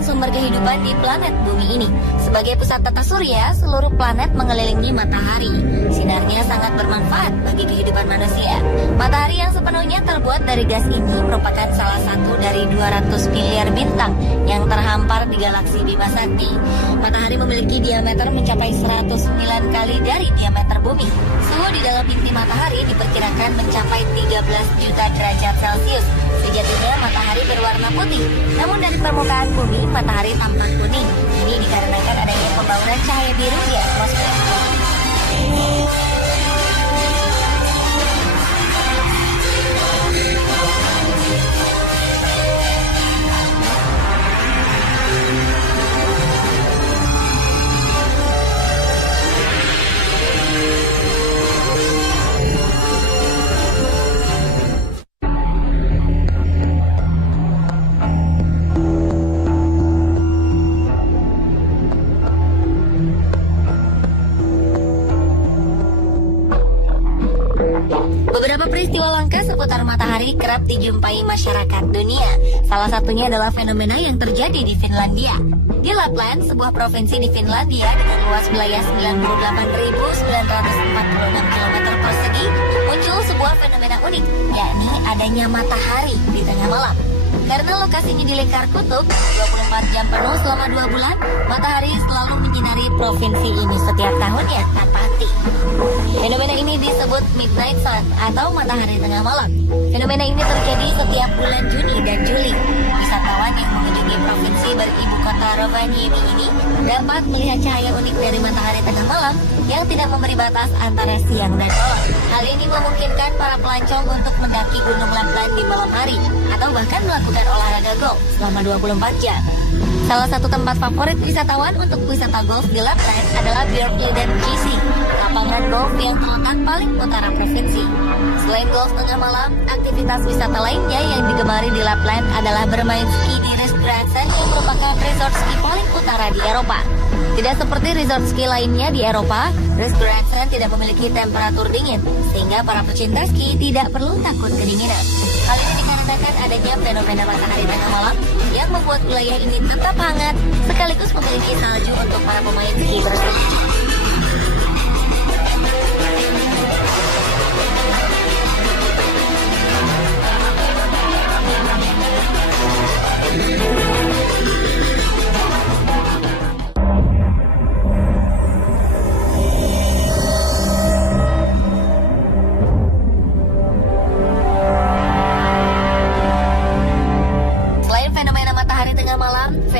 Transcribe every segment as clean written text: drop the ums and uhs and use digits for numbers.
merupakan sumber kehidupan di planet bumi ini. Sebagai pusat tata surya, seluruh planet mengelilingi matahari. Sinarnya sangat bermanfaat bagi kehidupan manusia. Matahari yang sepenuhnya terbuat dari gas ini merupakan salah satu dari 200 miliar bintang yang terhampar di galaksi Bima Sakti. Matahari memiliki diameter mencapai 109 kali dari diameter bumi. Suhu di dalam inti matahari diperkirakan mencapai 13 juta derajat Celcius. Sejatinya matahari berwarna putih, namun dari permukaan bumi matahari tampak kuning. Ini dikarenakan adanya pembauran cahaya biru di atmosfer bumi. Beberapa peristiwa langka seputar matahari kerap dijumpai masyarakat dunia. Salah satunya adalah fenomena yang terjadi di Finlandia. Di Lapland, sebuah provinsi di Finlandia dengan luas wilayah 98.946 km persegi, muncul sebuah fenomena unik, yakni adanya matahari di tengah malam. Karena lokasinya di lingkar kutub, 24 jam penuh selama 2 bulan, matahari selalu menyinari provinsi ini setiap tahunnya tanpa henti. Fenomena ini disebut Midnight Sun atau matahari tengah malam. Fenomena ini terjadi setiap bulan Juni dan Juli. Wisatawan yang mengunjungi provinsi beribu kota Rovaniemi ini dapat melihat cahaya unik dari matahari tengah malam yang tidak memberi batas antara siang dan malam. Hal ini memungkinkan para pelancong untuk mendaki Gunung Lapland di malam hari atau bahkan melakukan olahraga golf selama 24 jam. Salah satu tempat favorit wisatawan untuk wisata golf di Lapland adalah Björkliden GC, lapangan golf yang terletak paling utara provinsi. Selain golf tengah malam, aktivitas wisata lainnya yang digemari di Lapland adalah bermain ski di Riksgränsen yang merupakan resort ski paling utara di Eropa. Tidak seperti resort ski lainnya di Eropa, Riksgränsen tidak memiliki temperatur dingin, sehingga para pecinta ski tidak perlu takut kedinginan. Hal ini dikarenakan adanya fenomena matahari tengah malam yang membuat wilayah ini tetap hangat, sekaligus memiliki salju untuk para pemain ski bersedia.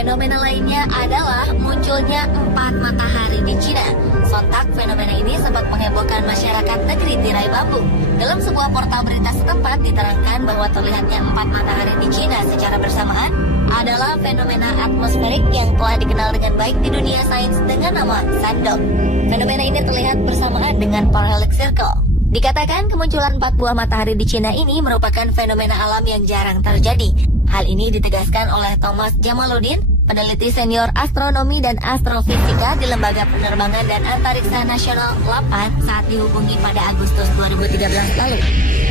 Fenomena lainnya adalah munculnya 4 matahari di Cina. Sontak fenomena ini sempat menghebohkan masyarakat negeri tirai bambu. Dalam sebuah portal berita setempat diterangkan bahwa terlihatnya 4 matahari di Cina secara bersamaan adalah fenomena atmosferik yang telah dikenal dengan baik di dunia sains dengan nama Sundog. Fenomena ini terlihat bersamaan dengan Parallel Circle. Dikatakan kemunculan 4 buah matahari di Cina ini merupakan fenomena alam yang jarang terjadi. Hal ini ditegaskan oleh Thomas Jamaluddin, peneliti senior astronomi dan astrofisika di Lembaga Penerbangan dan Antariksa Nasional LAPAN saat dihubungi pada Agustus 2013 lalu.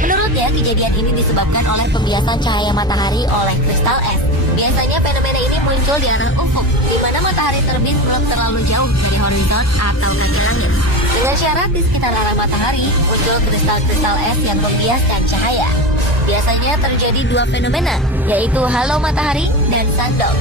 Menurutnya, kejadian ini disebabkan oleh pembiasan cahaya matahari oleh kristal es. Biasanya fenomena ini muncul di arah ufuk, di mana matahari terbit belum terlalu jauh dari horizon atau kaki langit. Dengan syarat di sekitar arah matahari muncul kristal-kristal es yang membiaskan cahaya. Biasanya terjadi 2 fenomena, yaitu halo matahari dan sundog.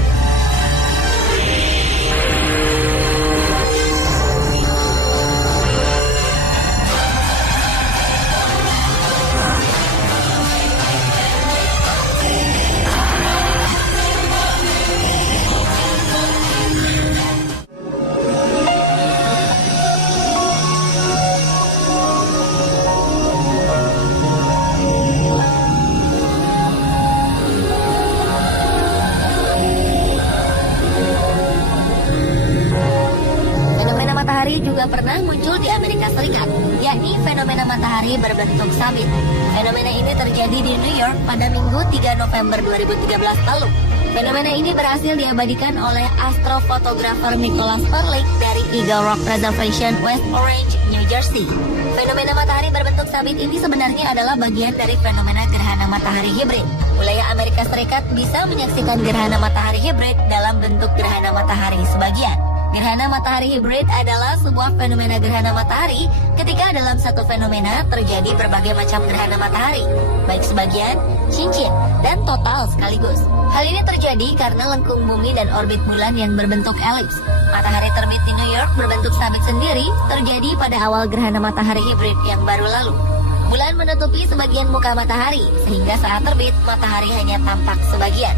Juga pernah muncul di Amerika Serikat, yakni fenomena matahari berbentuk sabit. Fenomena ini terjadi di New York pada Minggu 3 November 2013 lalu. Fenomena ini berhasil diabadikan oleh astrofotografer Nicholas Perlich dari Eagle Rock Reservation, West Orange, New Jersey. Fenomena matahari berbentuk sabit ini sebenarnya adalah bagian dari fenomena gerhana matahari hibrid. Wilayah Amerika Serikat bisa menyaksikan gerhana matahari hibrid dalam bentuk gerhana matahari sebagian. Gerhana matahari hibrid adalah sebuah fenomena gerhana matahari ketika dalam satu fenomena terjadi berbagai macam gerhana matahari, baik sebagian, cincin, dan total sekaligus. Hal ini terjadi karena lengkung bumi dan orbit bulan yang berbentuk elips. Matahari terbit di New York berbentuk sabit sendiri terjadi pada awal gerhana matahari hibrid yang baru lalu. Bulan menutupi sebagian muka matahari, sehingga saat terbit, matahari hanya tampak sebagian.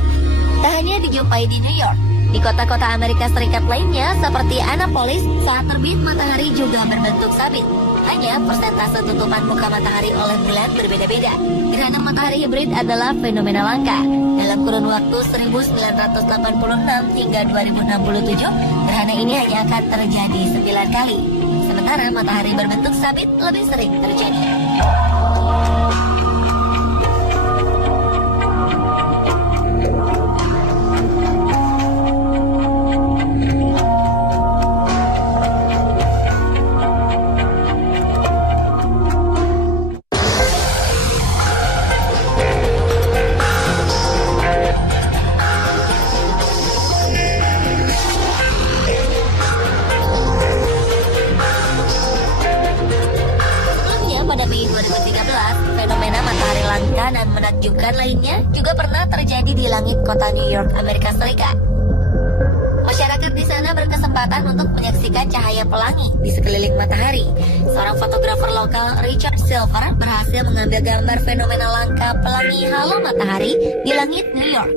Tak hanya dijumpai di New York, di kota-kota Amerika Serikat lainnya seperti Annapolis, saat terbit matahari juga berbentuk sabit. Hanya persentase tutupan muka matahari oleh bulan berbeda-beda. Gerhana matahari hibrid adalah fenomena langka. Dalam kurun waktu 1986 hingga 2067, gerhana ini hanya akan terjadi 9 kali. Sementara matahari berbentuk sabit lebih sering terjadi. Pada Mei 2013, fenomena matahari langka dan menakjubkan lainnya juga pernah terjadi di langit kota New York, Amerika Serikat. Masyarakat di sana berkesempatan untuk menyaksikan cahaya pelangi di sekeliling matahari. Seorang fotografer lokal, Richard Silver, berhasil mengambil gambar fenomena langka pelangi halo matahari di langit New York.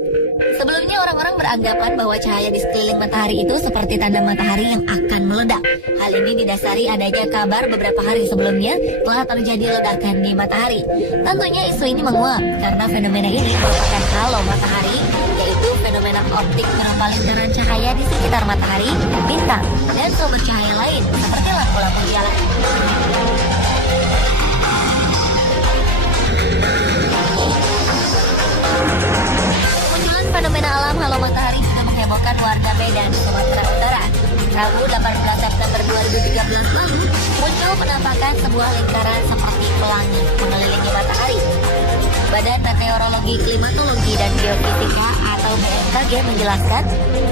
Sebelumnya orang-orang beranggapan bahwa cahaya di sekeliling matahari itu seperti tanda matahari yang akan meledak. Hal ini didasari adanya kabar beberapa hari sebelumnya telah terjadi ledakan di matahari. Tentunya isu ini menguap karena fenomena ini merupakan halo matahari, yaitu fenomena optik berupa lingkaran cahaya di sekitar matahari, bintang, dan sumber cahaya lain seperti lampu-lampu jalan. Fenomena alam halo matahari juga menghebohkan warga Medan, Sumatera Utara. Rabu 18 September 2013 lalu, muncul penampakan sebuah lingkaran seperti pelangi mengelilingi matahari. Badan Meteorologi, Klimatologi, dan Geofisika atau BMKG menjelaskan,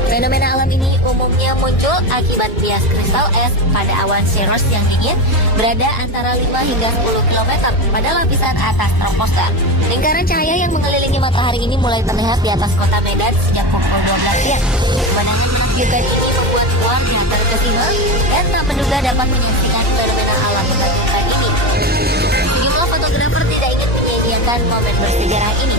fenomena alam ini umumnya muncul akibat bias kristal es pada awan cirrus yang dingin berada antara 5 hingga 10 km pada lapisan atas troposfer. Lingkaran cahaya yang mengelilingi matahari ini mulai terlihat di atas kota Medan sejak pukul 12 siang. Pemandangan menakjubkan ini membuat warga terkesima dan tak menduga dapat menyaksikan fenomena alam menakjubkan ini. Sejumlah fotografer tidak ingin menyia-nyiakan momen bersejarah ini.